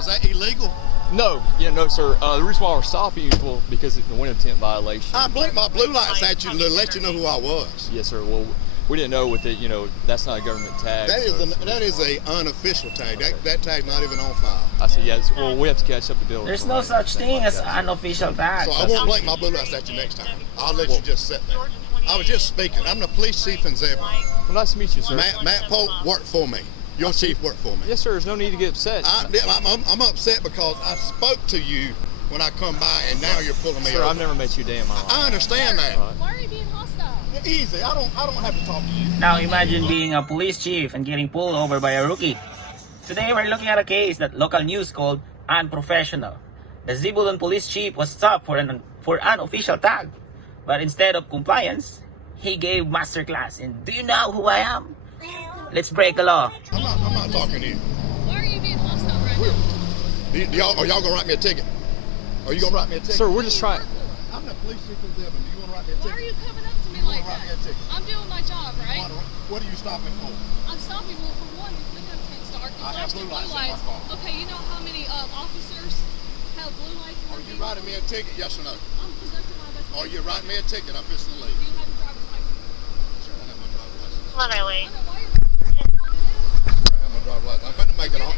was that illegal? No, no, sir. The reason why we're stopping you is because it's a window tint violation. I blinked my blue lights at you to let you know who I was. Yes, sir. Well, we didn't know with it. That's not a government tag. That is a unofficial tag. Okay. That tag's not even on file. I see. Yes. Well, we have to catch up the bill. There's no such thing as unofficial tag. So I won't blink my blue lights at you next time. I'll let you just sit there. I was just speaking. I'm the police chief in Zebulon. Well, nice to meet you, sir. Matt Pope worked for me. Your chief worked for me. Yes, sir. There's no need to get upset. I'm upset because I spoke to you when I come by, and now you're pulling me over. Sir, I've never met you a day in my life. I understand that. Why are you being hostile? Easy. I don't have to talk to you. Now imagine being a police chief and getting pulled over by a rookie. Today we're looking at a case that local news called unprofessional. The Zebulon police chief was stopped for an unofficial tag, but instead of compliance, he gave masterclass. And do you know who I am? Let's break the law. I'm not talking to you. Why are you being hostile right now? Are y'all gonna write me a ticket? Are you gonna write me a ticket? Sir, we're just trying. I'm the police chief in Zebulon. Do you want to write me a ticket? Why are you coming up to me like that? I'm doing my job, right? What are you stopping for? I'm stopping for one, window tints dark and flashing blue lights. Okay, you know how many officers have blue lights? Are you writing me a ticket? Yes or no? I'm conducting my investigation. Are you writing me a ticket? I'm fixing to leave. Do you have your driver's license? Sure, I have my driver's license. I know why you're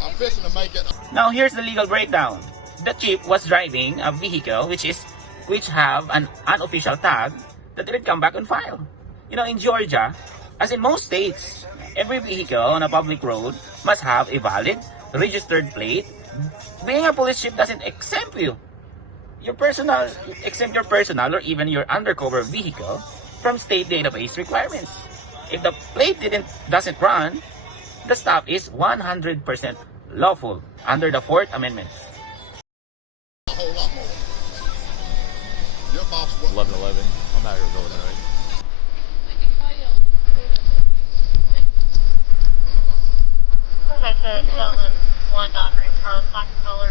I'm fixing to make it. Now here's the legal breakdown. The chief was driving a vehicle which have an unofficial tag that didn't come back on file. In Georgia, as in most states, every vehicle on a public road must have a registered plate. Being a police chief doesn't exempt you. Exempt your personal or even your undercover vehicle from state database requirements. If the plate doesn't run, the stop is 100% lawful under the 4th Amendment. A whole lot more. Your boss 11:11. I'm out here going right. Okay, so Zebulon one doctor from Soccer Color,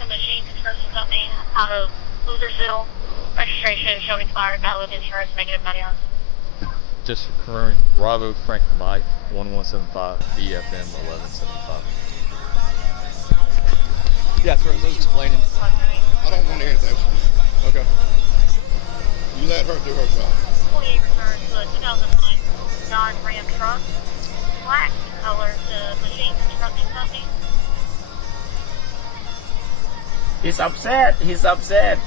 the machine construction company out of Losersville. Registration showing expired, valid insurance, negative 90 hours. Just confirming. Bravo Frank Mike 1175 BFM 1175. Yeah, sir. I was explaining. I don't want to hear that from you. Okay. You let her do her job. 28 returns to a 2009 Dodge Ram truck, black color to machine construction company. He's upset. He's upset.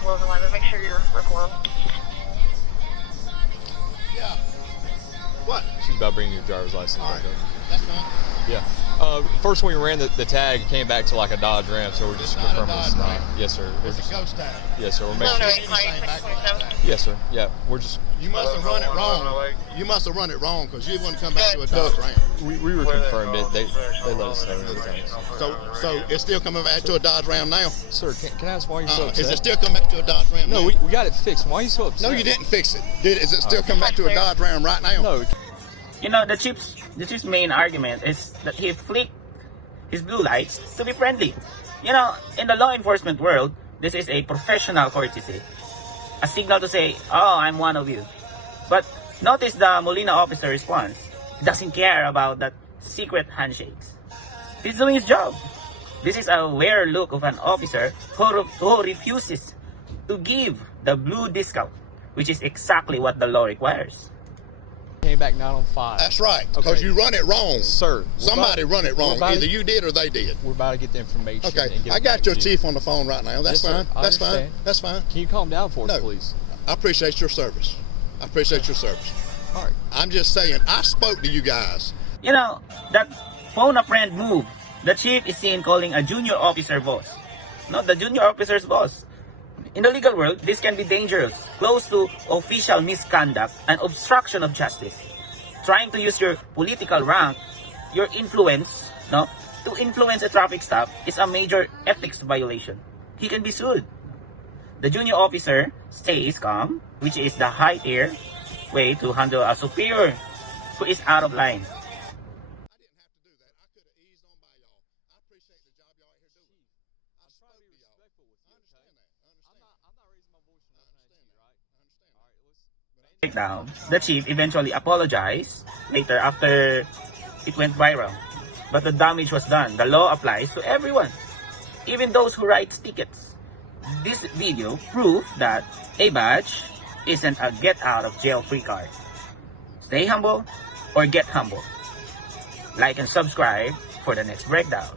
Close 11. Make sure you're recording. Yeah. What? She's about bringing your driver's license. All right. Back up. That's fine. Yeah. First when we ran the tag, it came back to like a Dodge Ram, so we're just It's not a confirming it's Dodge not. Ram. Yes, sir. It's a ghost tag. Yes, sir. We're making. No, Sure. Yes, sir. Yeah, we're just. You must have run it wrong. You must have run it wrong because you wouldn't come back to a Dodge Ram. We were confirmed it. They let us know everything. So it's still coming back to a Dodge Ram now? Sir, can I ask why you're so upset? Is it still coming back to a Dodge Ram now? No, we got it fixed. Why are you so upset? No, you didn't fix it. Is it still coming back to a Dodge Ram right now? No. The chief's main argument is that he flicked his blue lights to be friendly. In the law enforcement world, this is a professional courtesy. A signal to say, oh, I'm one of you. But notice the Molina officer response. He doesn't care about that secret handshakes. He's doing his job. This is a rare look of an officer who refuses to give the blue discount, which is exactly what the law requires. Came back 9 on 5. That's right, because you run it wrong. Sir. Somebody run it wrong. Either you did or they did. We're about to get the information. Okay, and get I it got back your to you. chief on the phone right now. That's Yes, fine. sir. I That's fine. understand. That's fine. Can you calm down for us, please? I appreciate your service. I appreciate your service. All right. I'm just saying, I spoke to you guys. That phone a friend move. The chief is seen calling a junior officer boss, not the junior officer's boss. In the legal world, this can be dangerous, close to official misconduct and obstruction of justice. Trying to use your political rank, your influence, to influence a traffic stop is a major ethics violation. He can be sued. The junior officer stays calm, which is the higher way to handle a superior who is out of line. breakdown, the chief eventually apologized later after it went viral. But the damage was done. The law applies to everyone, even those who write tickets. This video proved that a badge isn't a get out of jail free card. Stay humble or get humble. Like and subscribe for the next breakdown.